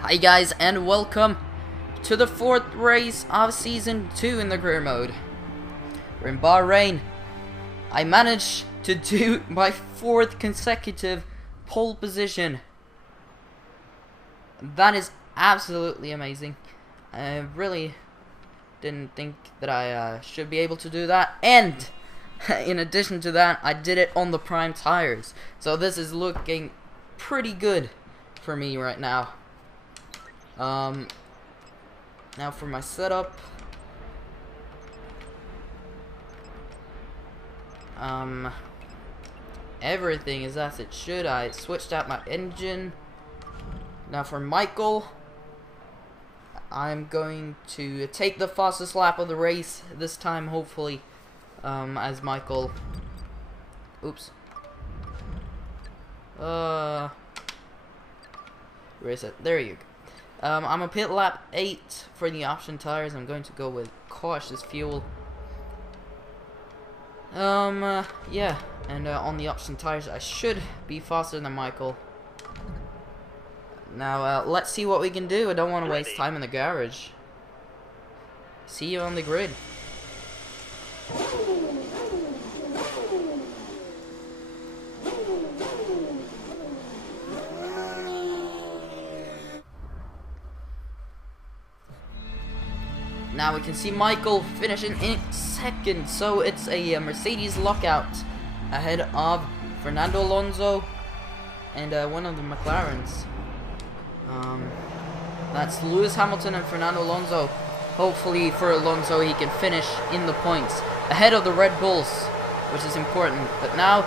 Hi guys, and welcome to the 4th race of Season 2 in the career mode. We're in Bahrain. I managed to do my 4th consecutive pole position. That is absolutely amazing. I really didn't think that I should be able to do that, and in addition to that, I did it on the prime tires. So this is looking pretty good for me right now. Now for my setup. Everything is as it should. I switched out my engine. Now for Michael, I'm going to take the fastest lap of the race this time, hopefully, as Michael. Oops. Where is it? There you go. I'm a pit lap 8 for the option tires. I'm going to go with cautious fuel. Yeah, and on the option tires, I should be faster than Michael. Now, let's see what we can do. I don't want to waste time in the garage. See you on the grid. Now we can see Michael finishing in 2nd, so it's a Mercedes lockout ahead of Fernando Alonso and one of the McLarens. That's Lewis Hamilton and Fernando Alonso. Hopefully for Alonso he can finish in the points ahead of the Red Bulls, which is important. But now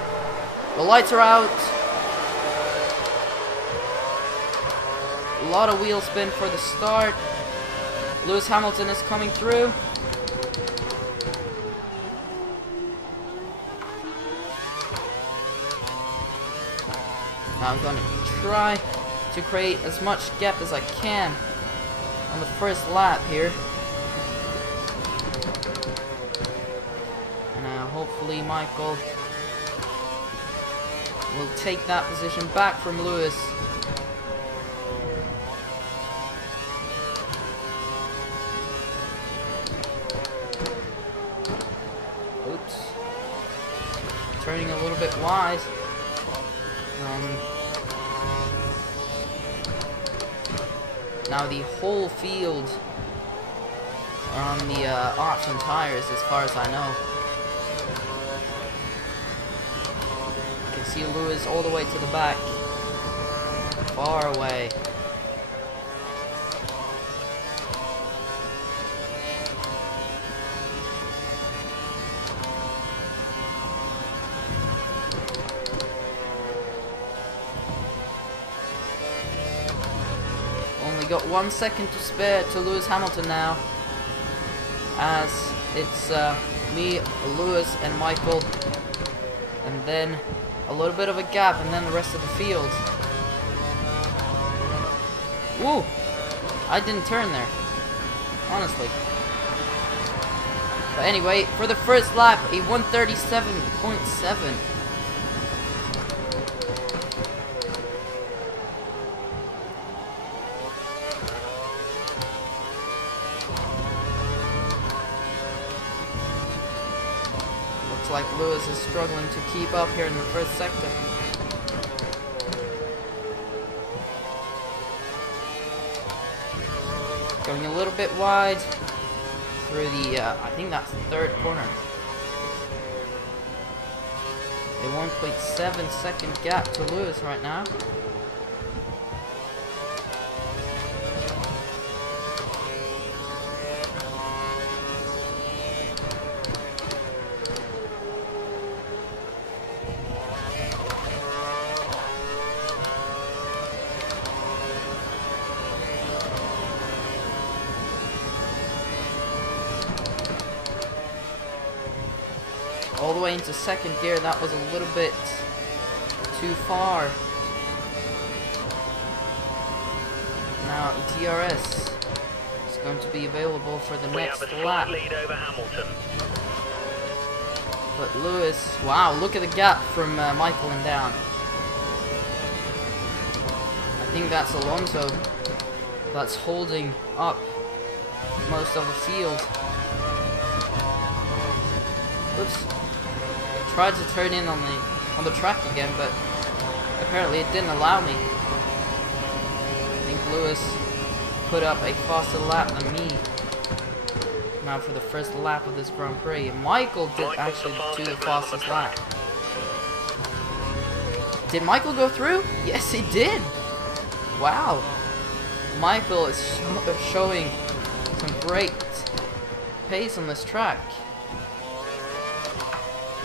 the lights are out. A lot of wheel spin for the start. Lewis Hamilton is coming through. Now I'm going to try to create as much gap as I can on the first lap here. And hopefully Michael will take that position back from Lewis. Oops. Turning a little bit wide. Now the whole field are on the option tires as far as I know. You can see Lewis all the way to the back. Far away. Got 1 second to spare to Lewis Hamilton now, as it's me, Lewis, and Michael, and then a little bit of a gap, and then the rest of the field. Woo! I didn't turn there, honestly. But anyway, for the first lap, a 1:37.7. Like Lewis is struggling to keep up here in the first sector. Going a little bit wide through the, I think that's the 3rd corner. A 1.7 second gap to Lewis right now. All the way into 2nd gear, that was a little bit too far. Now DRS is going to be available for the next lap. Lead over Hamilton. But Lewis, wow, look at the gap from Michael and down. I think that's Alonso. that's holding up most of the field. Oops. Tried to turn in on the track again, but apparently it didn't allow me. I think Lewis put up a faster lap than me. Now for the first lap of this Grand Prix. Michael did actually do the fastest lap. Did Michael go through? Yes, he did. Wow. Michael is showing some great pace on this track.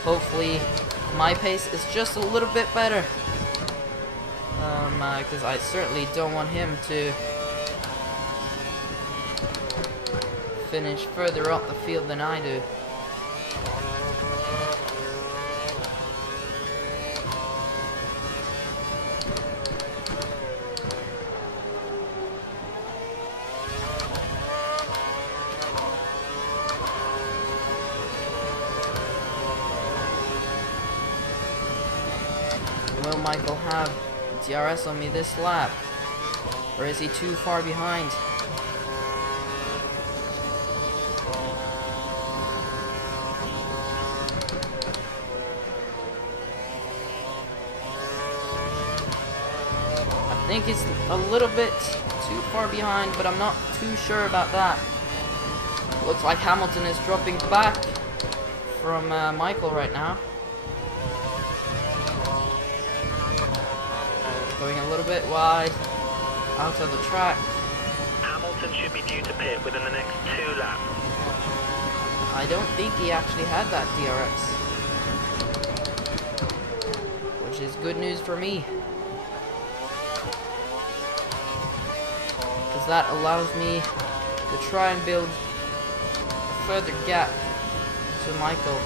Hopefully my pace is just a little bit better. Because I certainly don't want him to finish further up the field than I do. Will Michael have DRS on me this lap? Or is he too far behind? I think he's a little bit too far behind, but I'm not too sure about that. Looks like Hamilton is dropping back from Michael right now. Going a little bit wide out of the track. Hamilton should be due to pit within the next 2 laps. I don't think he actually had that DRS, which is good news for me, because that allows me to try and build a further gap to Michael.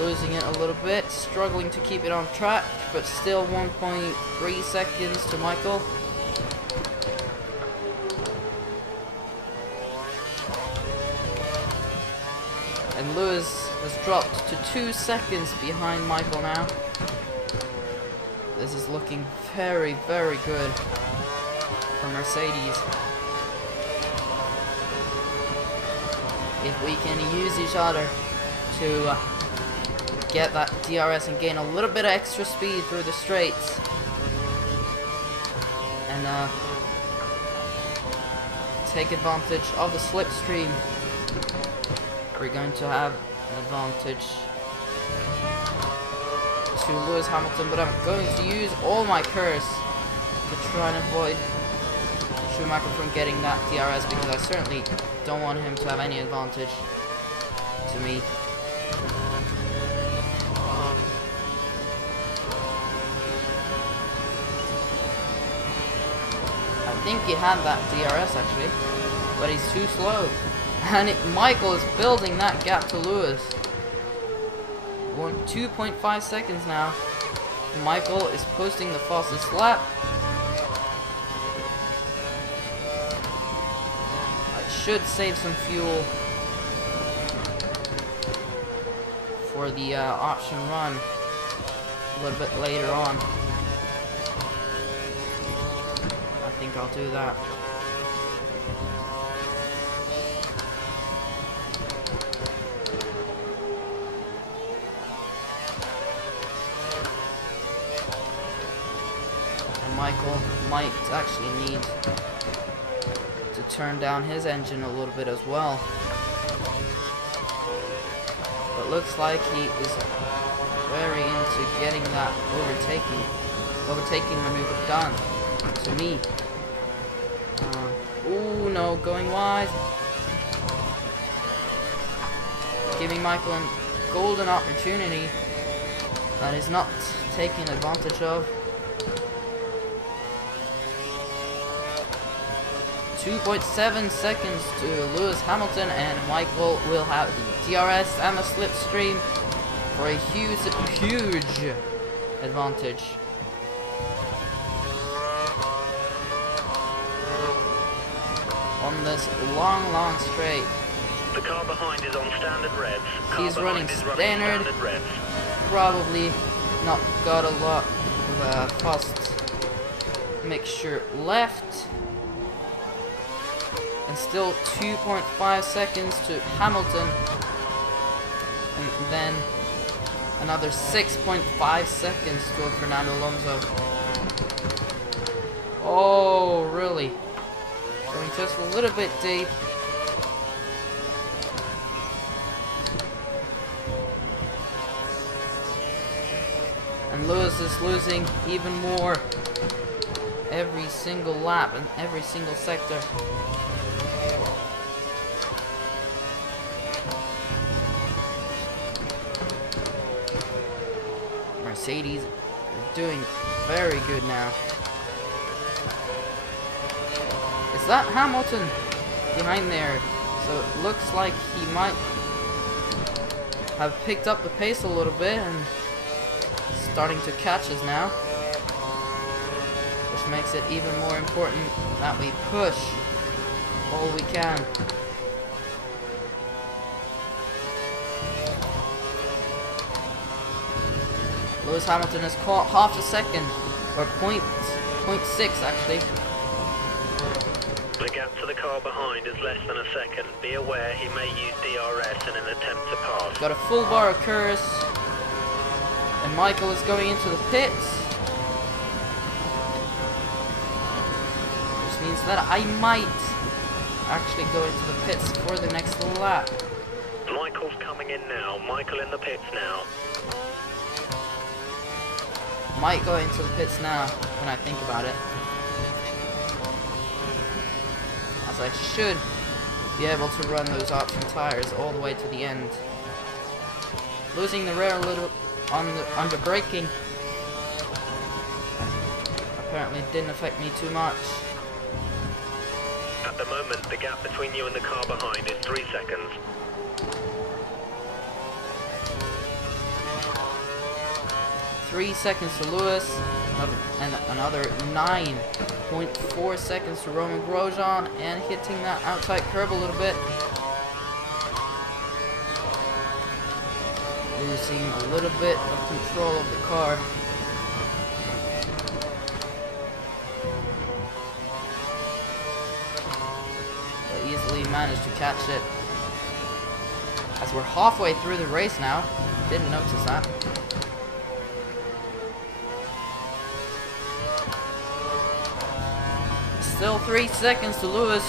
Losing it a little bit, struggling to keep it on track, but still 1.3 seconds to Michael. And Lewis has dropped to 2 seconds behind Michael now. This is looking very, very good for Mercedes. If we can use each other to get that DRS and gain a little bit of extra speed through the straights, and take advantage of the slipstream, we're going to have an advantage to Lewis Hamilton. But I'm going to use all my curse to try and avoid Schumacher from getting that DRS, because I certainly don't want him to have any advantage to me. I think he had that DRS actually, but he's too slow. And Michael is building that gap to Lewis. 2.5 seconds now. Michael is posting the fastest lap. I should save some fuel for the option run a little bit later on. I think I'll do that. And Michael might actually need to turn down his engine a little bit as well. But looks like he is very into getting that overtaking maneuver done to me. Ooh, no, going wide. Giving Michael a golden opportunity that is not taken advantage of. 2.7 seconds to Lewis Hamilton, and Michael will have the DRS and the slipstream for a huge advantage. On this long straight. The car behind is on standard reds. He's running standard. Reds. Probably not got a lot of fast mixture left. And still 2.5 seconds to Hamilton. And then another 6.5 seconds to Fernando Alonso. Oh, really? Going just a little bit deep. And Lewis is losing even more every single lap and every single sector. Mercedes are doing very good now. Is that Hamilton behind there? So it looks like he might have picked up the pace a little bit and starting to catch us now. Which makes it even more important that we push all we can. Lewis Hamilton has caught half a second, or 0.6 actually. The gap to the car behind is less than a second. Be aware he may use DRS in an attempt to pass. Got a full bar of Curtis, and Michael is going into the pits. Which means that I might actually go into the pits for the next lap. Michael's coming in now. Michael in the pits now. Might go into the pits now when I think about it, as I should be able to run those option tires all the way to the end. Losing the rear a little on the under braking apparently didn't affect me too much. At the moment, the gap between you and the car behind is 3 seconds. 3 seconds to Lewis, and another 9.4 seconds to Roman Grosjean, and hitting that outside curb a little bit. Losing a little bit of control of the car. But easily managed to catch it. As we're halfway through the race now, didn't notice that. Still 3 seconds to Lewis.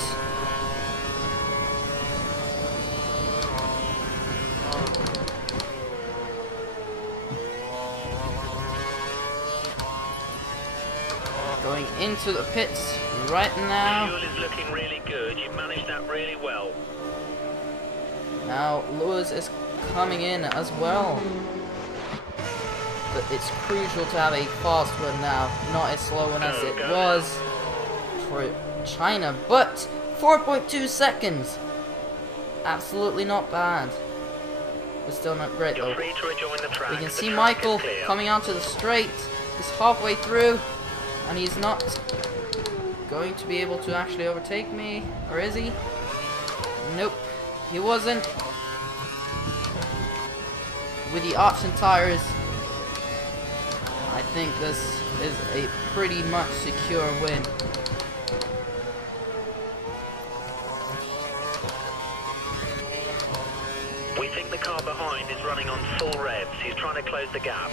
Going into the pits right now. Fuel is looking really good. You've managed that really well. Now Lewis is coming in as well. But it's crucial to have a fast one now, not as slow one as it was for China, but 4.2 seconds. Absolutely not bad. But still not great though. You're free to rejoin the track. We can see Michael coming onto the straight. He's halfway through, and he's not going to be able to actually overtake me, or is he? Nope, he wasn't. With the option tires, I think this is a pretty much secure win. We think the car behind is running on full revs. He's trying to close the gap.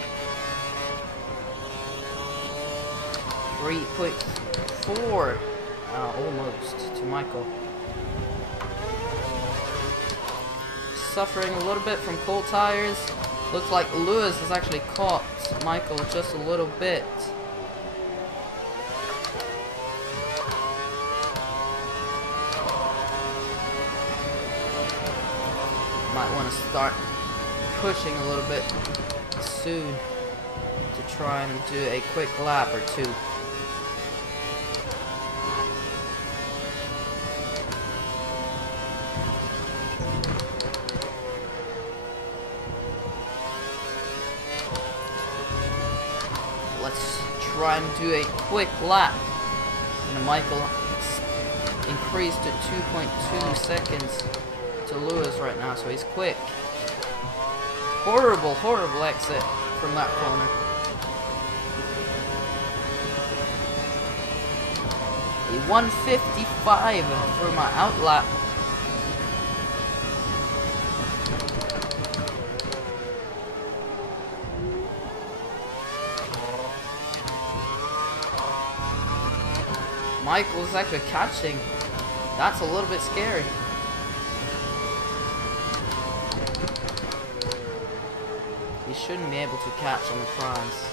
3.4, almost, to Michael. Suffering a little bit from cold tires. Looks like Lewis has actually caught Michael just a little bit. Might want to start pushing a little bit soon to try and do a quick lap or two. Let's try and do a quick lap. And Michael increased to 2.2 seconds to Lewis right now, so he's quick. Horrible, horrible exit from that corner. A 155 for my outlap. Michael's actually catching. That's a little bit scary. He shouldn't be able to catch on the primes.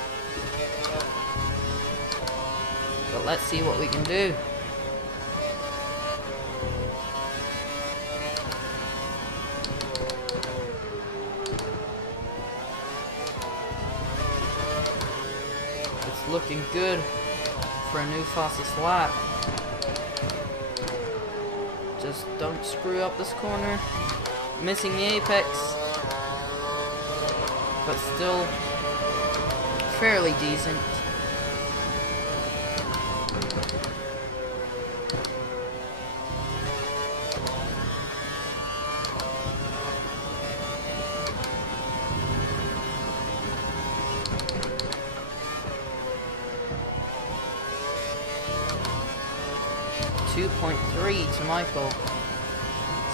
But let's see what we can do. It's looking good for a new fastest lap. Just don't screw up this corner. Missing the apex, but still fairly decent. .3 to Michael,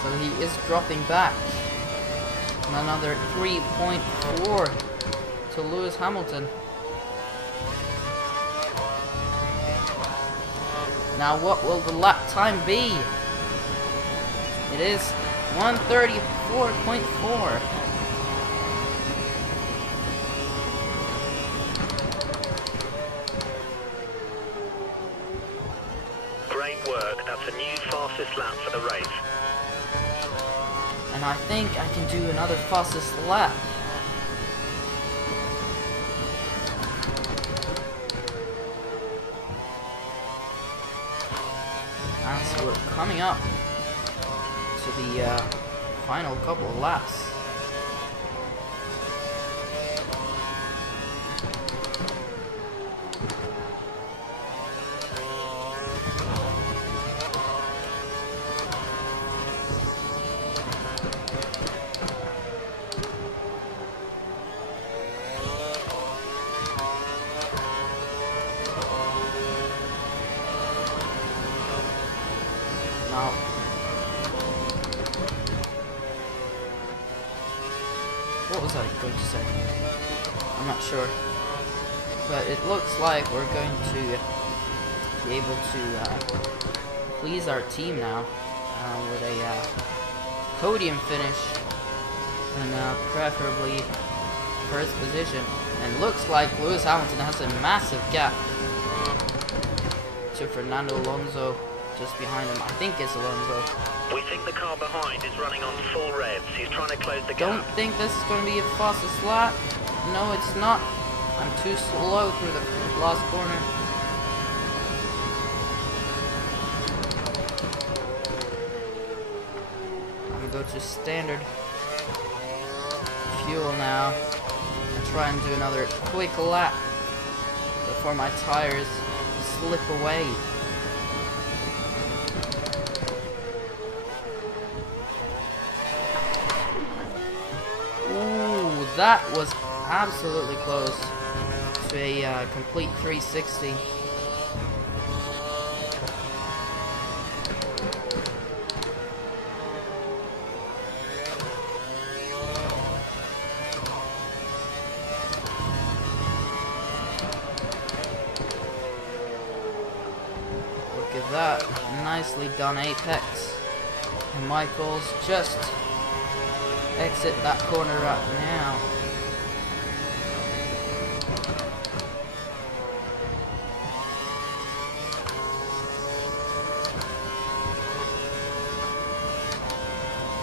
so he is dropping back, and another 3.4 to Lewis Hamilton. Now what will the lap time be? It is 1:34.4. That's a new fastest lap for the race. And I think I can do another fastest lap. As we're coming up to the final couple of laps. Now, what was I going to say? I'm not sure. But it looks like we're going to be able to please our team now with a podium finish and preferably first position. And looks like Lewis Hamilton has a massive gap to Fernando Alonso. Just behind him, I think it's Alonso. We think the car behind is running on full revs. He's trying to close the gap. Don't think this is going to be a fastest lap. No, it's not. I'm too slow through the last corner. I'm going to go to standard fuel now and try and do another quick lap before my tires slip away. That was absolutely close to a complete 360. Look at that. Nicely done apex. And Michael's just exit that corner right now.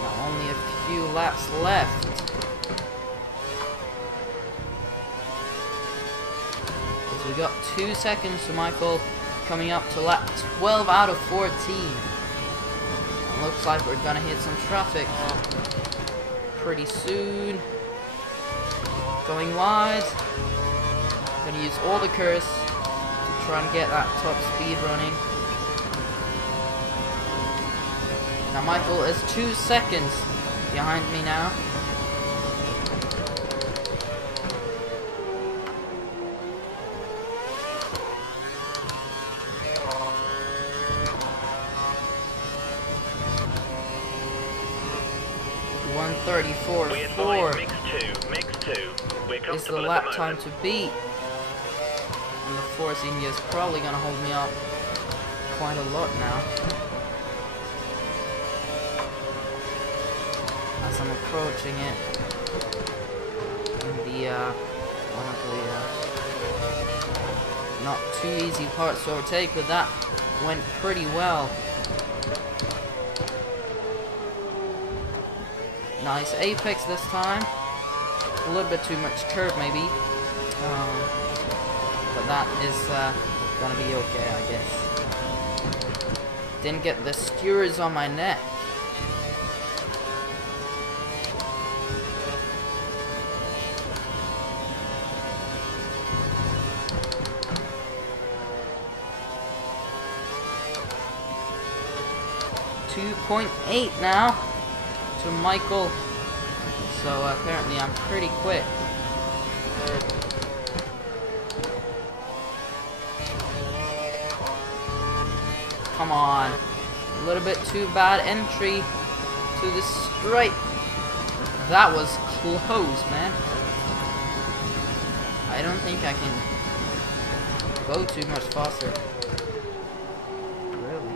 Now only a few laps left. As we got 2 seconds to Michael, coming up to lap 12 out of 14. And looks like we're gonna hit some traffic pretty soon. Going wide. Gonna use all the curves to try and get that top speed running. Now Michael is 2 seconds behind me now. We advise mix 2. We're comfortable is the at lap the time moment. to beat. And the Force India is probably going to hold me up quite a lot now. As I'm approaching it. In the, one of the, not too easy parts to overtake, but that went pretty well. Nice apex this time. A little bit too much curve maybe. But that is gonna be okay, I guess. Didn't get the skewers on my neck. .8 now to Michael. So apparently I'm pretty quick. Come on. A little bit too bad entry to the straight. That was close, man. I don't think I can go too much faster. Really.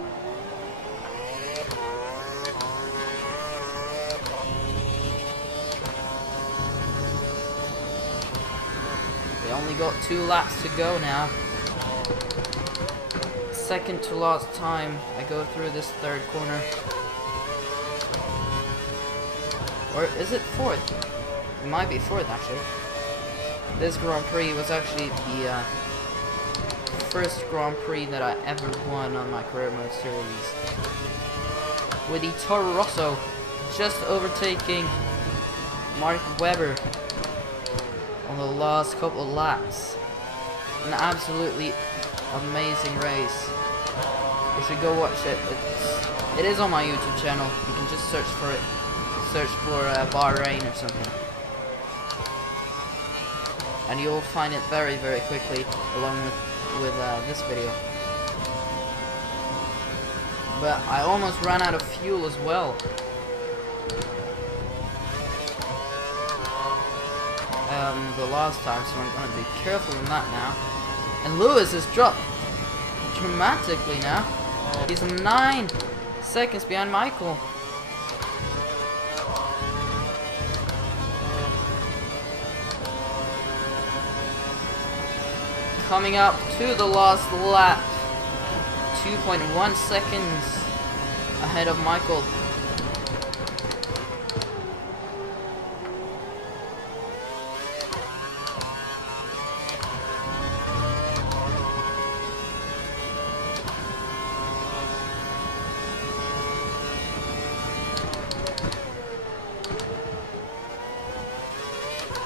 They only got 2 laps to go now. Second to last time I go through this 3rd corner. Or is it 4th? It might be 4th actually. This Grand Prix was actually the first Grand Prix that I ever won on my career mode series. With the Toro Rosso just overtaking Mark Webber on the last couple of laps. An absolutely amazing race. You should go watch it. It is on my YouTube channel. You can just search for it. Search for Bahrain or something. And you'll find it very, very quickly along with this video. But I almost ran out of fuel as well. The last time, so I'm going to be careful in that now. And Lewis has dropped dramatically now. He's 9 seconds behind Michael. Coming up to the last lap. 2.1 seconds ahead of Michael.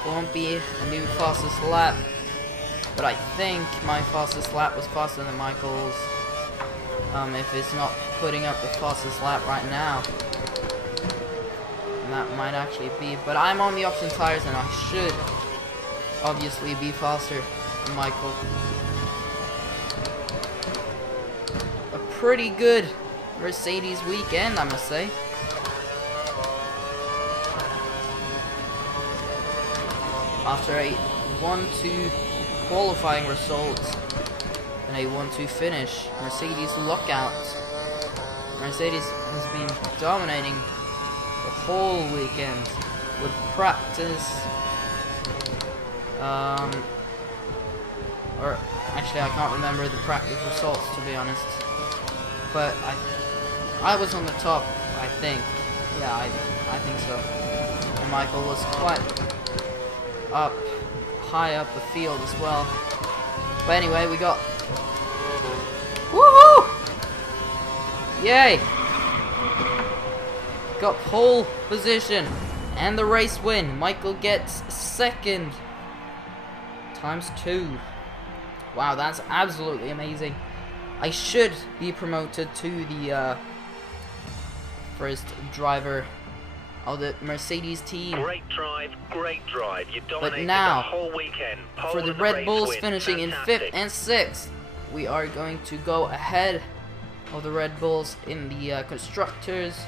Won't be a new fastest lap, but I think my fastest lap was faster than Michael's. If it's not putting up the fastest lap right now, and that might actually be. But I'm on the option tires, and I should obviously be faster than Michael. A pretty good Mercedes weekend, I must say. After a 1-2 qualifying result and a 1-2 finish, Mercedes lockout. Mercedes has been dominating the whole weekend with practice. Or actually, I can't remember the practice results, to be honest. But I was on the top, I think. Yeah, I think so. And Michael was quite high up the field as well. But anyway, we got woohoo! Yay! Got pole position and the race win. Michael gets 2nd ×2. Wow, that's absolutely amazing. I should be promoted to the first driver of the Mercedes team. Great drive, great drive. You dominated now, the whole weekend. Pole for the and Red race Bulls win. finishing in Fantastic. 5th and 6th, we are going to go ahead of the Red Bulls in the constructors,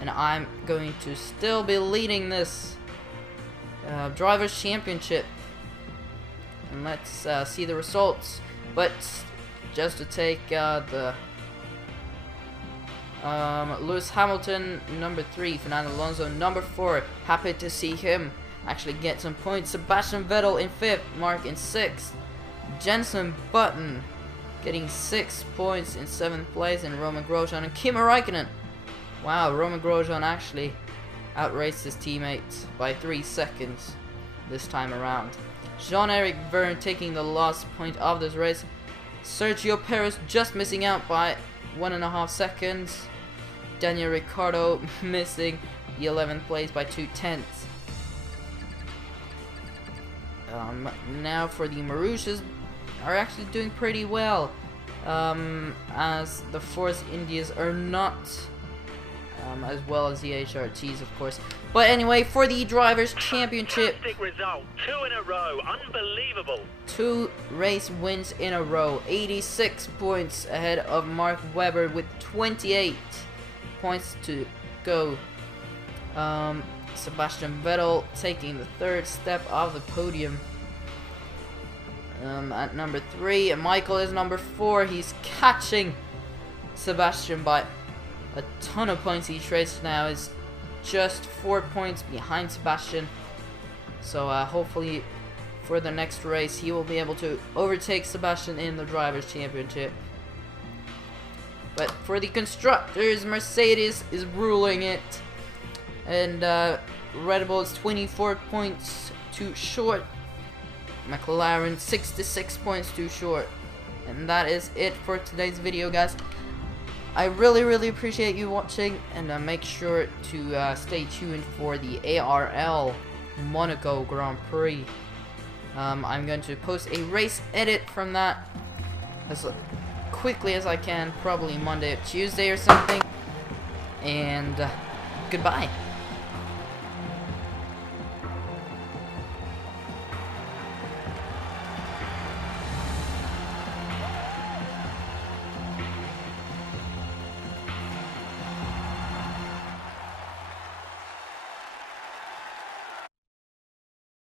and I'm going to still be leading this drivers championship. And let's see the results. But just to take the Lewis Hamilton number 3, Fernando Alonso number 4. Happy to see him actually get some points. Sebastian Vettel in 5th, Mark in 6th. Jenson Button getting 6 points in 7th place, and Roman Grosjean and Kimi Räikkönen. Wow, Roman Grosjean actually outraced his teammates by 3 seconds this time around. Jean-Eric Vergne taking the last point of this race. Sergio Perez just missing out by 1.5 seconds. Daniel Ricciardo missing the 11th place by 2/10. Now for the Marussias, are actually doing pretty well, as the Force Indias are not as well as the HRTs, of course. But anyway, for the Drivers' Championship, Fantastic result. 2 in a row. Unbelievable. 2 race wins in a row. 86 points ahead of Mark Webber with 28 points to go. Sebastian Vettel taking the 3rd step of the podium. At number 3, and Michael is number 4. He's catching Sebastian by a ton of points each race now. Is just 4 points behind Sebastian. So hopefully for the next race he will be able to overtake Sebastian in the Drivers' Championship. But for the constructors, Mercedes is ruling it, and Red Bull is 24 points too short. McLaren 66 points too short. And that is it for today's video, guys. I really appreciate you watching, and make sure to stay tuned for the ARL Monaco Grand Prix. I'm going to post a race edit from that as quickly as I can, probably Monday or Tuesday or something. And goodbye.